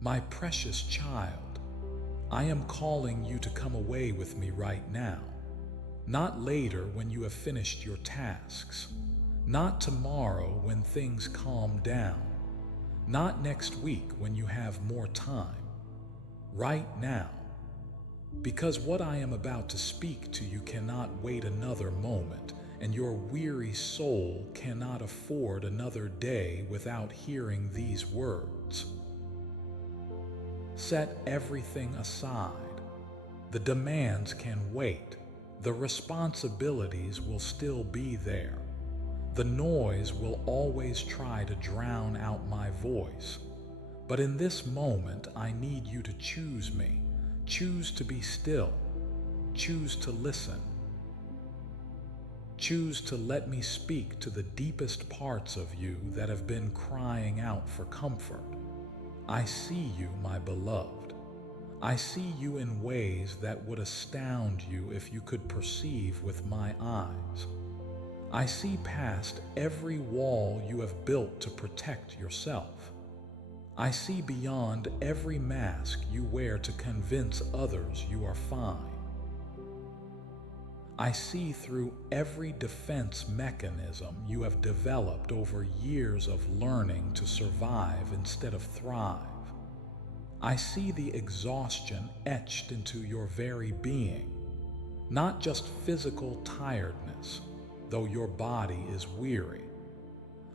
My precious child, I am calling you to come away with me right now. Not later when you have finished your tasks. Not tomorrow when things calm down. Not next week when you have more time. Right now. Because what I am about to speak to you cannot wait another moment, and your weary soul cannot afford another day without hearing these words. Set everything aside. The demands can wait. The responsibilities will still be there. The noise will always try to drown out my voice. But in this moment, I need you to choose me. Choose to be still. Choose to listen. Choose to let me speak to the deepest parts of you that have been crying out for comfort. I see you, my beloved. I see you in ways that would astound you if you could perceive with my eyes. I see past every wall you have built to protect yourself. I see beyond every mask you wear to convince others you are fine. I see through every defense mechanism you have developed over years of learning to survive instead of thrive. I see the exhaustion etched into your very being, not just physical tiredness, though your body is weary.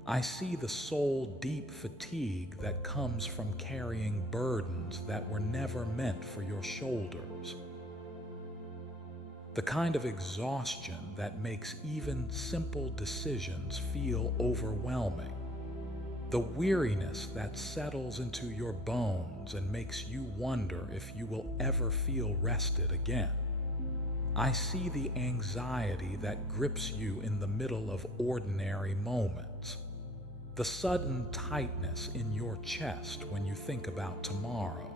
I see the soul-deep fatigue that comes from carrying burdens that were never meant for your shoulders. The kind of exhaustion that makes even simple decisions feel overwhelming. The weariness that settles into your bones and makes you wonder if you will ever feel rested again. I see the anxiety that grips you in the middle of ordinary moments. The sudden tightness in your chest when you think about tomorrow.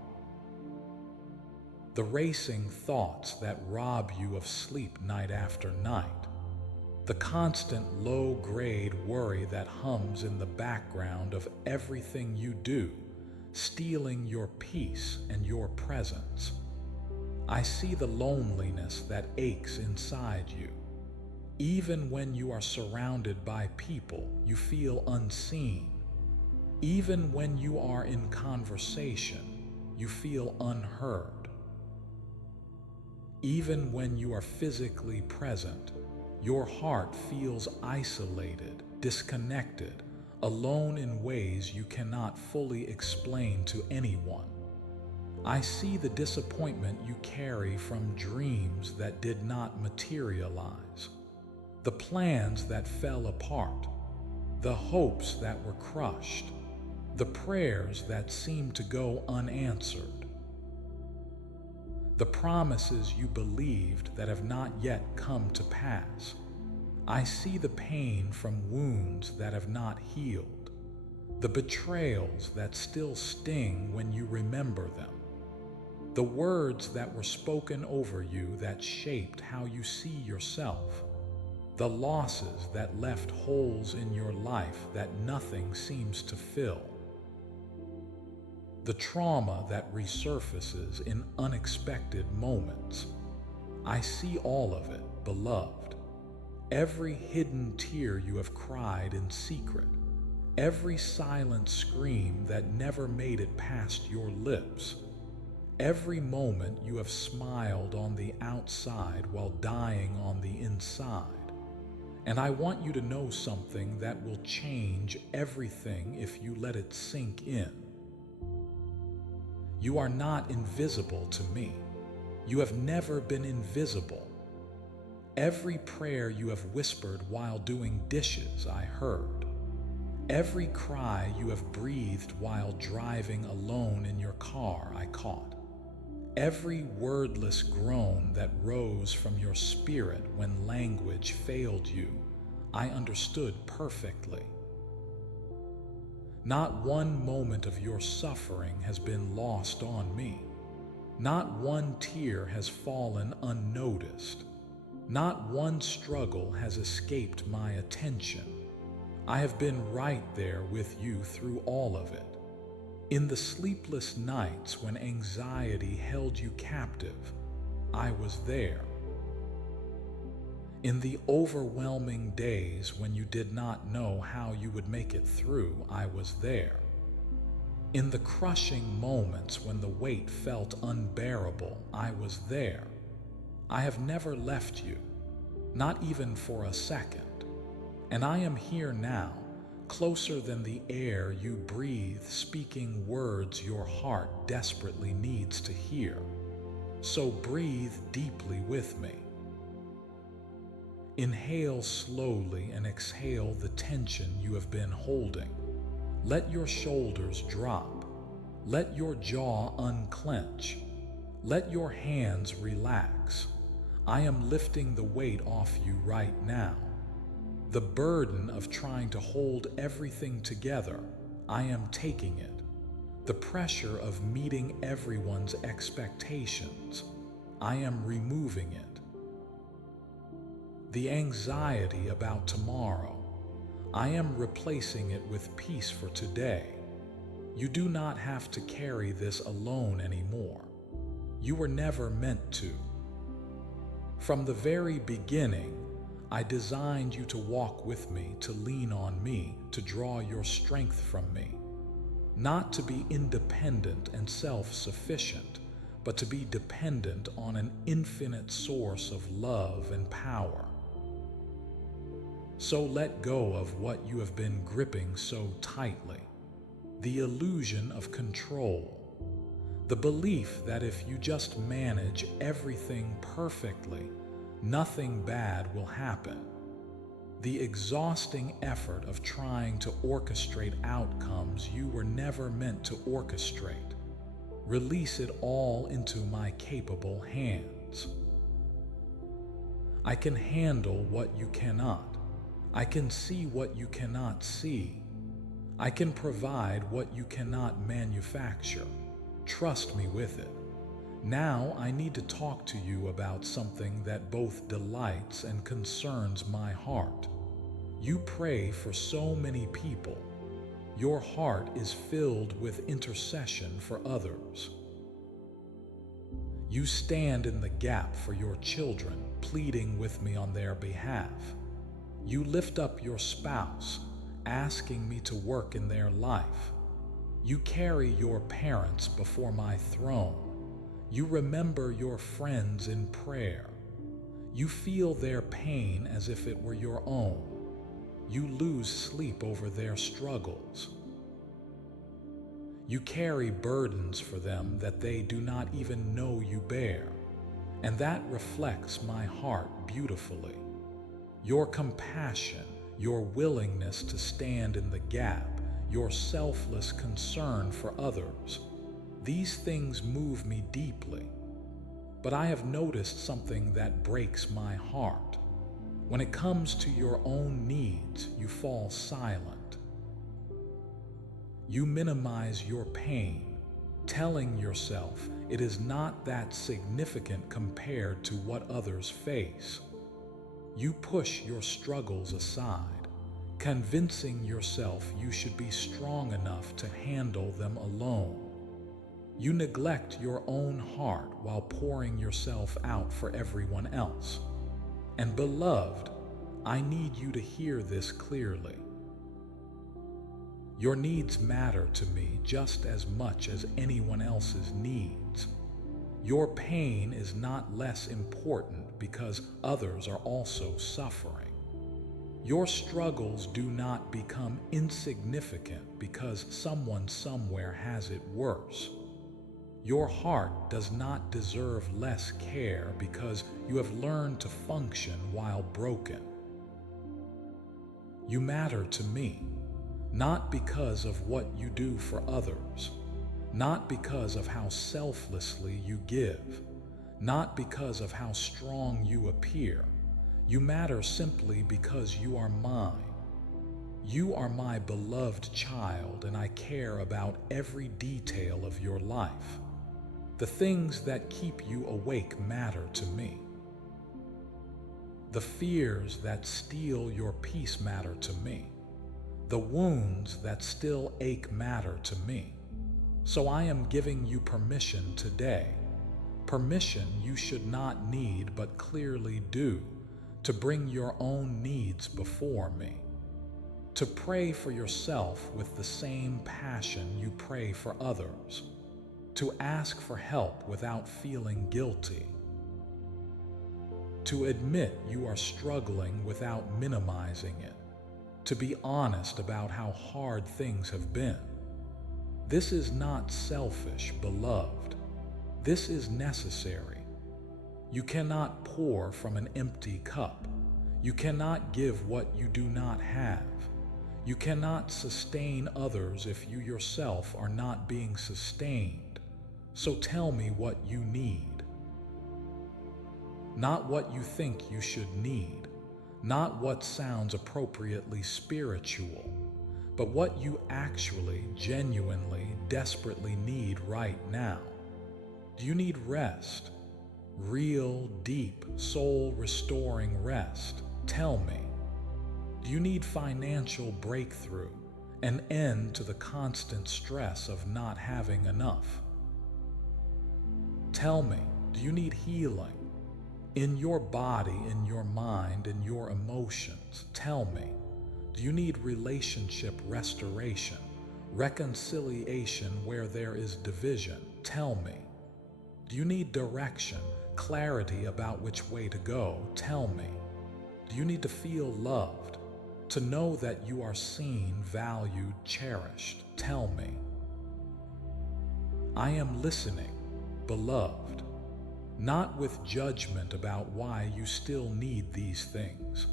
The racing thoughts that rob you of sleep night after night. The constant low-grade worry that hums in the background of everything you do, stealing your peace and your presence. I see the loneliness that aches inside you. Even when you are surrounded by people, you feel unseen. Even when you are in conversation, you feel unheard. Even when you are physically present, your heart feels isolated, disconnected, alone in ways you cannot fully explain to anyone. I see the disappointment you carry from dreams that did not materialize. The plans that fell apart, the hopes that were crushed, the prayers that seemed to go unanswered, the promises you believed that have not yet come to pass. I see the pain from wounds that have not healed, the betrayals that still sting when you remember them, the words that were spoken over you that shaped how you see yourself, the losses that left holes in your life that nothing seems to fill. The trauma that resurfaces in unexpected moments. I see all of it, beloved. Every hidden tear you have cried in secret. Every silent scream that never made it past your lips. Every moment you have smiled on the outside while dying on the inside. And I want you to know something that will change everything if you let it sink in. You are not invisible to me. You have never been invisible. Every prayer you have whispered while doing dishes, I heard. Every cry you have breathed while driving alone in your car, I caught. Every wordless groan that rose from your spirit when language failed you, I understood perfectly. Not one moment of your suffering has been lost on me. Not one tear has fallen unnoticed. Not one struggle has escaped my attention. I have been right there with you through all of it. In the sleepless nights when anxiety held you captive, I was there. In the overwhelming days when you did not know how you would make it through, I was there. In the crushing moments when the weight felt unbearable, I was there. I have never left you, not even for a second. And I am here now, closer than the air you breathe, speaking words your heart desperately needs to hear. So breathe deeply with me. Inhale slowly and exhale the tension you have been holding. Let your shoulders drop. Let your jaw unclench. Let your hands relax. I am lifting the weight off you right now. The burden of trying to hold everything together, I am taking it. The pressure of meeting everyone's expectations, I am removing it. The anxiety about tomorrow, I am replacing it with peace for today. You do not have to carry this alone anymore. You were never meant to. From the very beginning, I designed you to walk with me, to lean on me, to draw your strength from me. Not to be independent and self-sufficient, but to be dependent on an infinite source of love and power. So let go of what you have been gripping so tightly. The illusion of control. The belief that if you just manage everything perfectly, nothing bad will happen. The exhausting effort of trying to orchestrate outcomes you were never meant to orchestrate. Release it all into my capable hands. I can handle what you cannot. I can see what you cannot see. I can provide what you cannot manufacture. Trust me with it. Now I need to talk to you about something that both delights and concerns my heart. You pray for so many people. Your heart is filled with intercession for others. You stand in the gap for your children, pleading with me on their behalf. You lift up your spouse, asking me to work in their life. You carry your parents before my throne. You remember your friends in prayer. You feel their pain as if it were your own. You lose sleep over their struggles. You carry burdens for them that they do not even know you bear, and that reflects my heart beautifully. Your compassion, your willingness to stand in the gap, your selfless concern for others, these things move me deeply. But I have noticed something that breaks my heart. When it comes to your own needs, you fall silent. You minimize your pain, telling yourself it is not that significant compared to what others face. You push your struggles aside, convincing yourself you should be strong enough to handle them alone. You neglect your own heart while pouring yourself out for everyone else. And beloved, I need you to hear this clearly. Your needs matter to me just as much as anyone else's needs. Your pain is not less important because others are also suffering. Your struggles do not become insignificant because someone somewhere has it worse. Your heart does not deserve less care because you have learned to function while broken. You matter to me, not because of what you do for others, not because of how selflessly you give, not because of how strong you appear. You matter simply because you are mine. You are my beloved child, and I care about every detail of your life. The things that keep you awake matter to me. The fears that steal your peace matter to me. The wounds that still ache matter to me. So I am giving you permission today, permission you should not need but clearly do, to bring your own needs before me, to pray for yourself with the same passion you pray for others, to ask for help without feeling guilty, to admit you are struggling without minimizing it, to be honest about how hard things have been. This is not selfish, beloved. This is necessary. You cannot pour from an empty cup. You cannot give what you do not have. You cannot sustain others if you yourself are not being sustained. So tell me what you need. Not what you think you should need, not what sounds appropriately spiritual, but what you actually, genuinely, desperately need right now. Do you need rest? Real, deep, soul-restoring rest? Tell me. Do you need financial breakthrough, an end to the constant stress of not having enough? Tell me, do you need healing? In your body, in your mind, in your emotions? Tell me, do you need relationship restoration, reconciliation where there is division? Tell me. Do you need direction, clarity about which way to go? Tell me. Do you need to feel loved, to know that you are seen, valued, cherished? Tell me. I am listening, beloved, not with judgment about why you still need these things,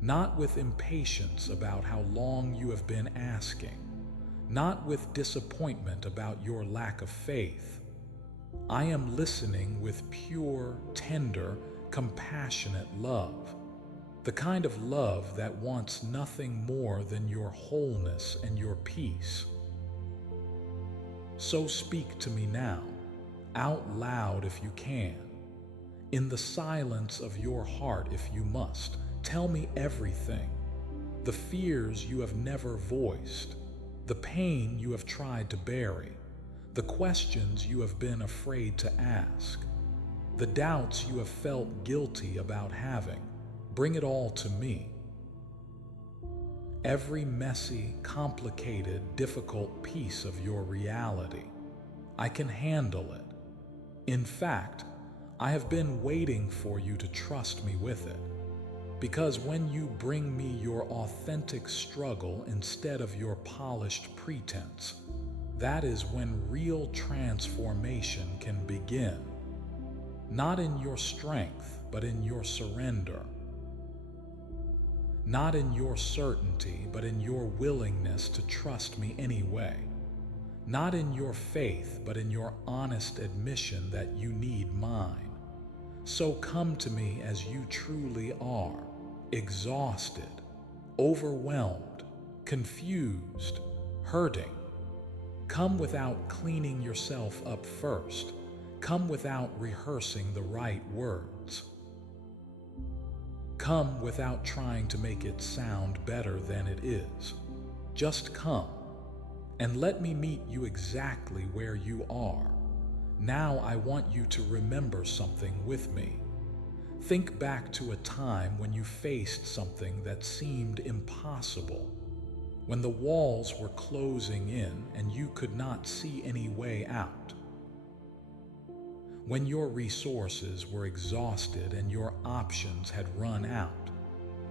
not with impatience about how long you have been asking, not with disappointment about your lack of faith. I am listening with pure, tender, compassionate love, the kind of love that wants nothing more than your wholeness and your peace. So speak to me now, out loud if you can, in the silence of your heart if you must. Tell me everything, the fears you have never voiced, the pain you have tried to bury, the questions you have been afraid to ask, the doubts you have felt guilty about having. Bring it all to me. Every messy, complicated, difficult piece of your reality. I can handle it. In fact, I have been waiting for you to trust me with it. Because when you bring me your authentic struggle instead of your polished pretense, that is when real transformation can begin. Not in your strength, but in your surrender. Not in your certainty, but in your willingness to trust me anyway. Not in your faith, but in your honest admission that you need mine. So come to me as you truly are, exhausted, overwhelmed, confused, hurting. Come without cleaning yourself up first. Come without rehearsing the right words. Come without trying to make it sound better than it is. Just come, and let me meet you exactly where you are. Now I want you to remember something with me. Think back to a time when you faced something that seemed impossible, when the walls were closing in and you could not see any way out. When your resources were exhausted and your options had run out,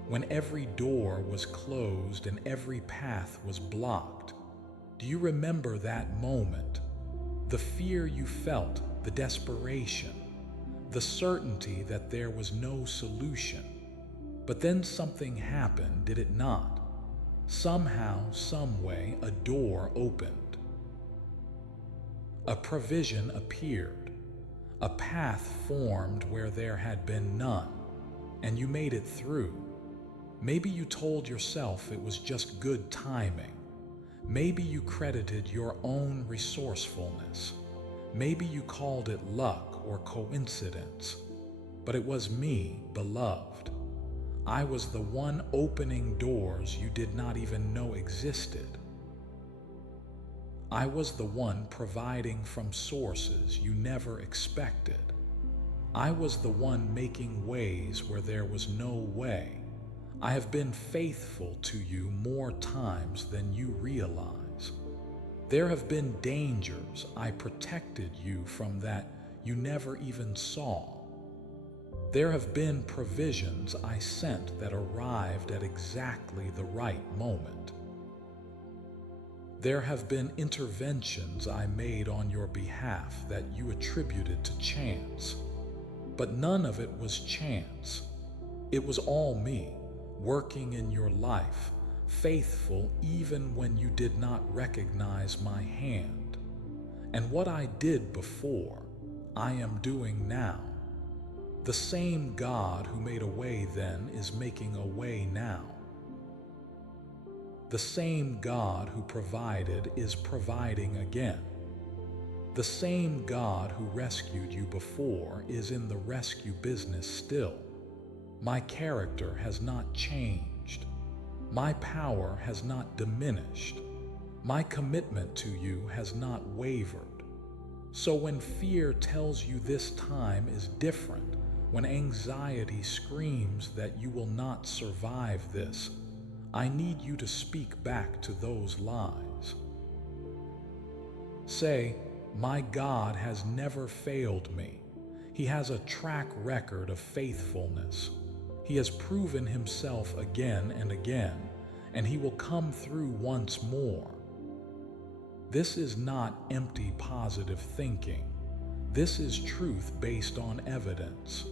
when every door was closed and every path was blocked. Do you remember that moment? The fear you felt, the desperation, the certainty that there was no solution. But then something happened, did it not? Somehow, some way, a door opened. A provision appeared. A path formed where there had been none, and you made it through. Maybe you told yourself it was just good timing. Maybe you credited your own resourcefulness. Maybe you called it luck or coincidence. But it was me, beloved. I was the one opening doors you did not even know existed. I was the one providing from sources you never expected. I was the one making ways where there was no way. I have been faithful to you more times than you realize. There have been dangers I protected you from that you never even saw. There have been provisions I sent that arrived at exactly the right moment. There have been interventions I made on your behalf that you attributed to chance. But none of it was chance. It was all me, working in your life, faithful even when you did not recognize my hand. And what I did before, I am doing now. The same God who made a way then is making a way now. The same God who provided is providing again. The same God who rescued you before is in the rescue business still. My character has not changed. My power has not diminished. My commitment to you has not wavered. So when fear tells you this time is different, when anxiety screams that you will not survive this, I need you to speak back to those lies. Say, my God has never failed me. He has a track record of faithfulness. He has proven himself again and again, and he will come through once more. This is not empty positive thinking. This is truth based on evidence.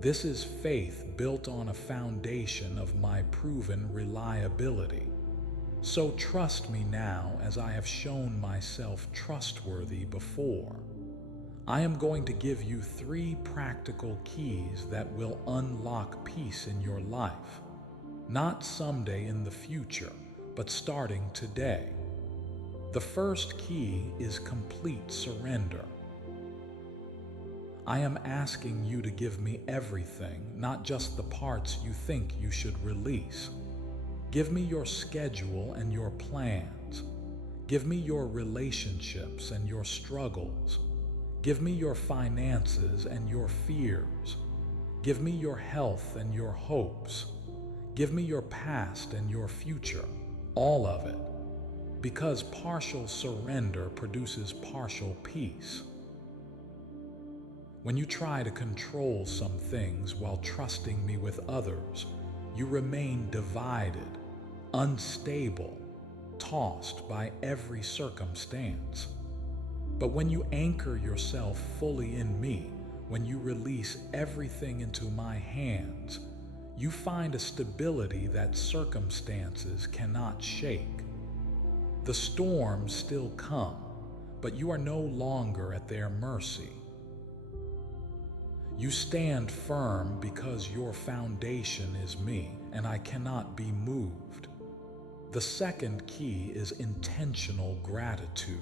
This is faith built on a foundation of my proven reliability. So trust me now as I have shown myself trustworthy before. I am going to give you 3 practical keys that will unlock peace in your life. Not someday in the future, but starting today. The first key is complete surrender. I am asking you to give me everything, not just the parts you think you should release. Give me your schedule and your plans. Give me your relationships and your struggles. Give me your finances and your fears. Give me your health and your hopes. Give me your past and your future, all of it. Because partial surrender produces partial peace. When you try to control some things while trusting me with others, you remain divided, unstable, tossed by every circumstance. But when you anchor yourself fully in me, when you release everything into my hands, you find a stability that circumstances cannot shake. The storms still come, but you are no longer at their mercy. You stand firm because your foundation is me, and I cannot be moved. The second key is intentional gratitude.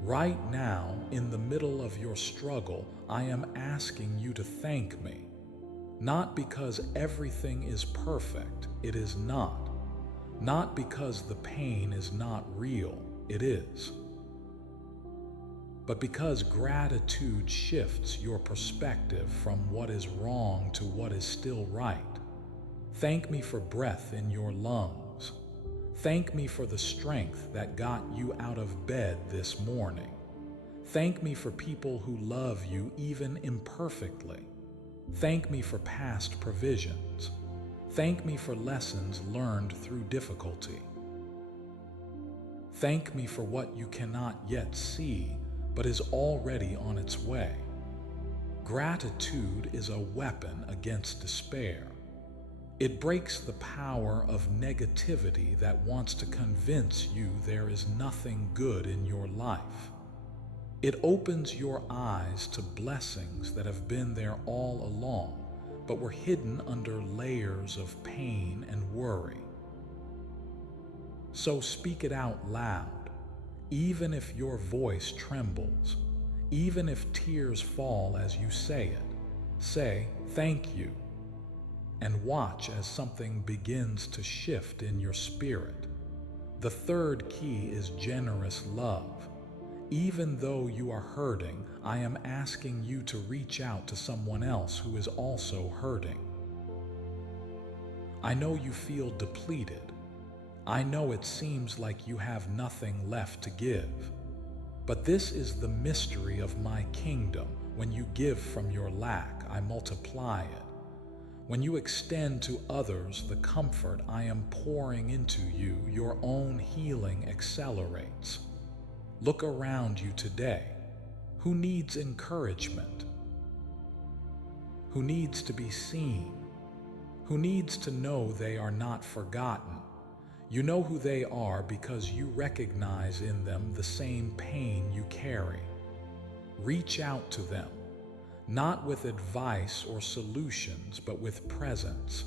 Right now, in the middle of your struggle, I am asking you to thank me. Not because everything is perfect, it is not. Not because the pain is not real, it is. But because gratitude shifts your perspective from what is wrong to what is still right. Thank me for breath in your lungs. Thank me for the strength that got you out of bed this morning. Thank me for people who love you even imperfectly. Thank me for past provisions. Thank me for lessons learned through difficulty. Thank me for what you cannot yet see, but is already on its way. Gratitude is a weapon against despair. It breaks the power of negativity that wants to convince you there is nothing good in your life. It opens your eyes to blessings that have been there all along, but were hidden under layers of pain and worry. So speak it out loud. Even if your voice trembles, even if tears fall as you say it, say, thank you, and watch as something begins to shift in your spirit. The third key is generous love. Even though you are hurting, I am asking you to reach out to someone else who is also hurting. I know you feel depleted. I know it seems like you have nothing left to give. But this is the mystery of my kingdom. When you give from your lack, I multiply it. When you extend to others the comfort I am pouring into you, your own healing accelerates. Look around you today. Who needs encouragement? Who needs to be seen? Who needs to know they are not forgotten? You know who they are because you recognize in them the same pain you carry. Reach out to them, not with advice or solutions, but with presence.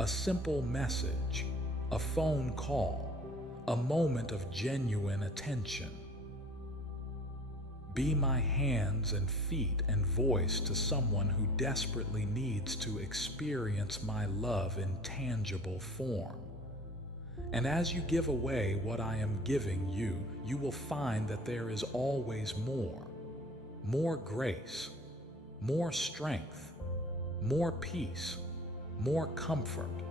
A simple message, a phone call, a moment of genuine attention. Be my hands and feet and voice to someone who desperately needs to experience my love in tangible form. And as you give away what I am giving you, you will find that there is always more grace, more strength, more peace, more comfort,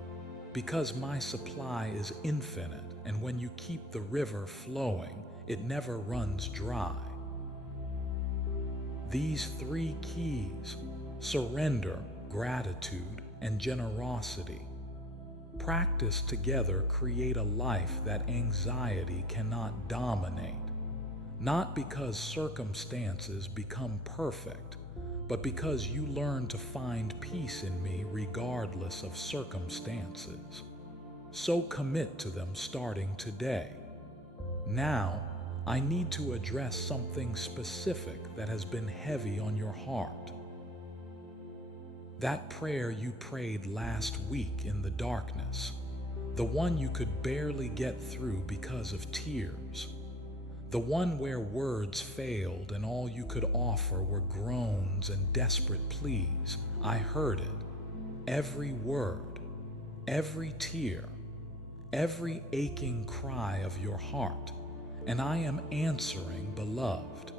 because my supply is infinite, and when you keep the river flowing, it never runs dry. These three keys, surrender, gratitude, and generosity, practiced together create a life that anxiety cannot dominate, not because circumstances become perfect, but because you learn to find peace in me regardless of circumstances. So commit to them starting today. Now, I need to address something specific that has been heavy on your heart. That prayer you prayed last week in the darkness, the one you could barely get through because of tears, the one where words failed and all you could offer were groans and desperate pleas. I heard it. Every word, every tear, every aching cry of your heart, and I am answering, beloved.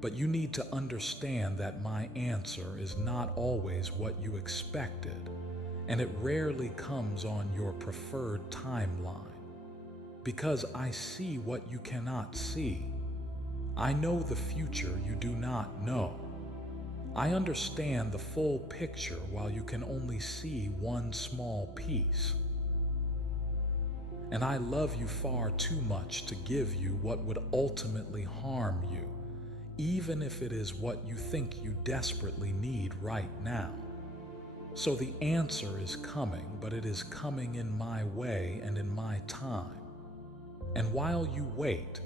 But you need to understand that my answer is not always what you expected, and it rarely comes on your preferred timeline. Because I see what you cannot see. I know the future you do not know. I understand the full picture while you can only see one small piece. And I love you far too much to give you what would ultimately harm you, even if it is what you think you desperately need right now. So the answer is coming, but it is coming in my way and in my time. And while you wait,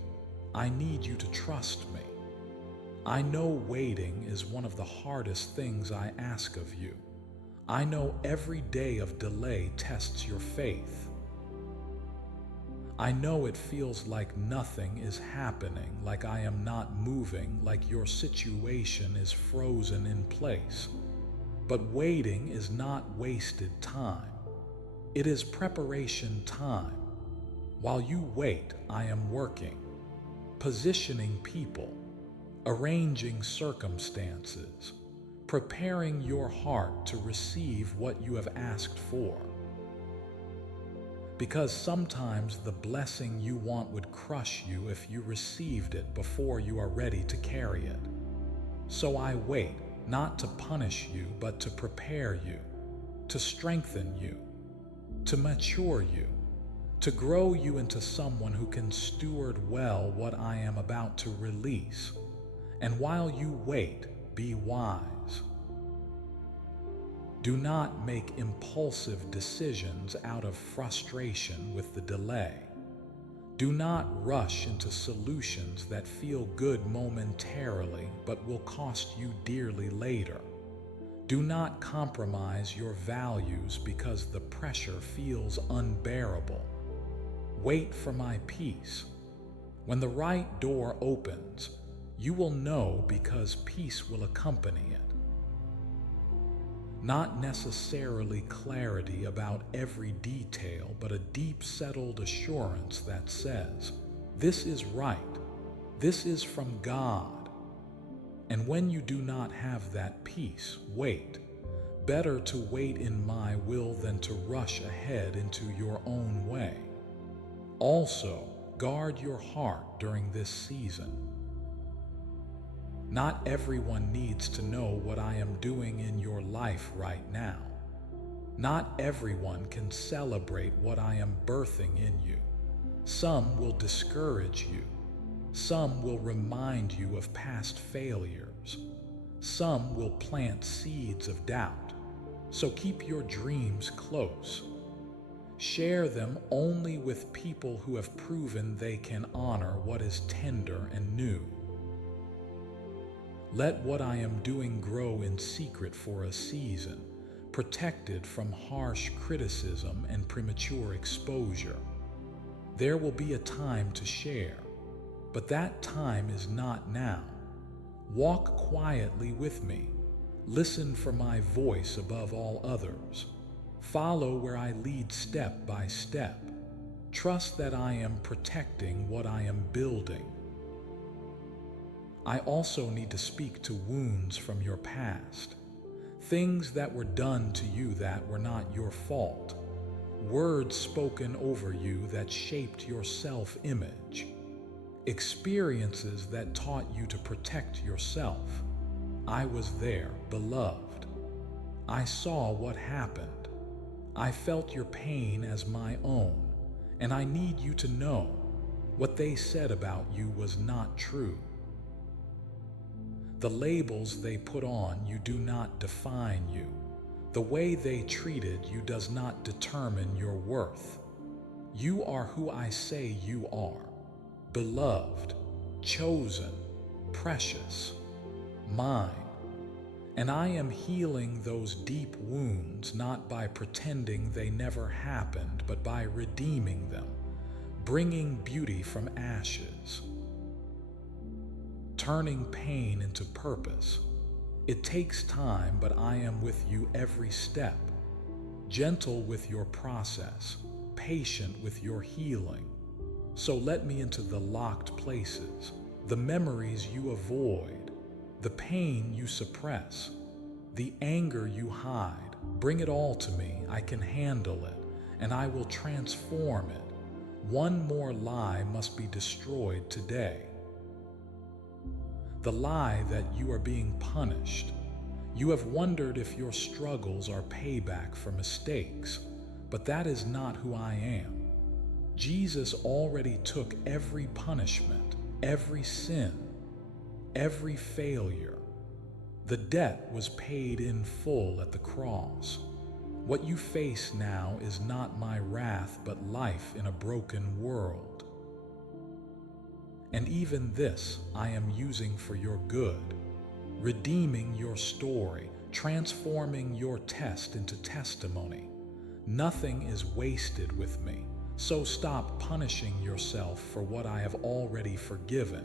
I need you to trust me. I know waiting is one of the hardest things I ask of you. I know every day of delay tests your faith. I know it feels like nothing is happening, like I am not moving, like your situation is frozen in place. But waiting is not wasted time. It is preparation time. While you wait, I am working, positioning people, arranging circumstances, preparing your heart to receive what you have asked for. Because sometimes the blessing you want would crush you if you received it before you are ready to carry it. So I wait, not to punish you, but to prepare you, to strengthen you, to mature you, to grow you into someone who can steward well what I am about to release. And while you wait, be wise. Do not make impulsive decisions out of frustration with the delay. Do not rush into solutions that feel good momentarily but will cost you dearly later. Do not compromise your values because the pressure feels unbearable. Wait for my peace. When the right door opens, you will know because peace will accompany it. Not necessarily clarity about every detail, but a deep settled assurance that says, this is right, this is from God. And when you do not have that peace, wait. Better to wait in my will than to rush ahead into your own way. Also, guard your heart during this season. Not everyone needs to know what I am doing in your life right now. Not everyone can celebrate what I am birthing in you. Some will discourage you. Some will remind you of past failures. Some will plant seeds of doubt. So keep your dreams close. Share them only with people who have proven they can honor what is tender and new. Let what I am doing grow in secret for a season, protected from harsh criticism and premature exposure. There will be a time to share, but that time is not now. Walk quietly with me. Listen for my voice above all others. Follow where I lead step by step. Trust that I am protecting what I am building. I also need to speak to wounds from your past. Things that were done to you that were not your fault. Words spoken over you that shaped your self-image. Experiences that taught you to protect yourself. I was there, beloved. I saw what happened. I felt your pain as my own, and I need you to know what they said about you was not true. The labels they put on you do not define you. The way they treated you does not determine your worth. You are who I say you are, beloved, chosen, precious, mine. And I am healing those deep wounds not by pretending they never happened, but by redeeming them, bringing beauty from ashes, turning pain into purpose. It takes time, but I am with you every step, gentle with your process, patient with your healing. So let me into the locked places, the memories you avoid, the pain you suppress, the anger you hide. Bring it all to me. I can handle it, and I will transform it. One more lie must be destroyed today. The lie that you are being punished. You have wondered if your struggles are payback for mistakes, but that is not who I am. Jesus already took every punishment, every sin, every failure. The debt was paid in full at the cross. What you face now is not my wrath, but life in a broken world. And even this I am using for your good, redeeming your story, transforming your test into testimony. Nothing is wasted with me, so stop punishing yourself for what I have already forgiven.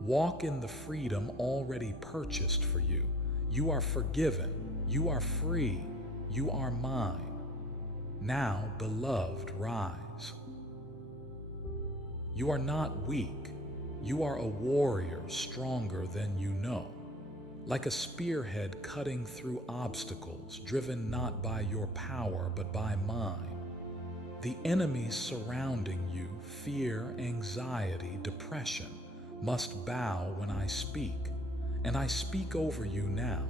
Walk in the freedom already purchased for you. You are forgiven, you are free, you are mine. Now, beloved, rise. You are not weak. You are a warrior stronger than you know. Like a spearhead cutting through obstacles, driven not by your power but by mine. The enemies surrounding you, fear, anxiety, depression, must bow when I speak. And I speak over you now.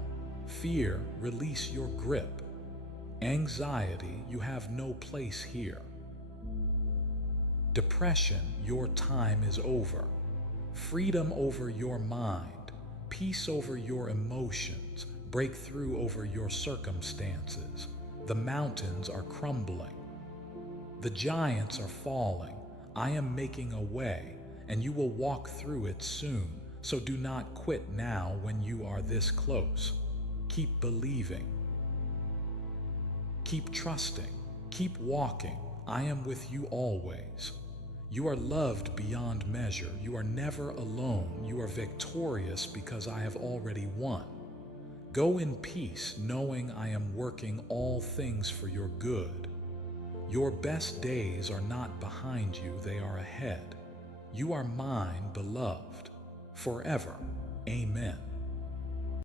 Fear, release your grip. Anxiety, you have no place here. Depression, your time is over. Freedom over your mind, peace over your emotions, breakthrough over your circumstances. The mountains are crumbling. The giants are falling. I am making a way, and you will walk through it soon. So do not quit now when you are this close. Keep believing. Keep trusting. Keep walking. I am with you always. You are loved beyond measure. You are never alone. You are victorious because I have already won. Go in peace, knowing I am working all things for your good. Your best days are not behind you, they are ahead. You are mine, beloved, forever. Amen.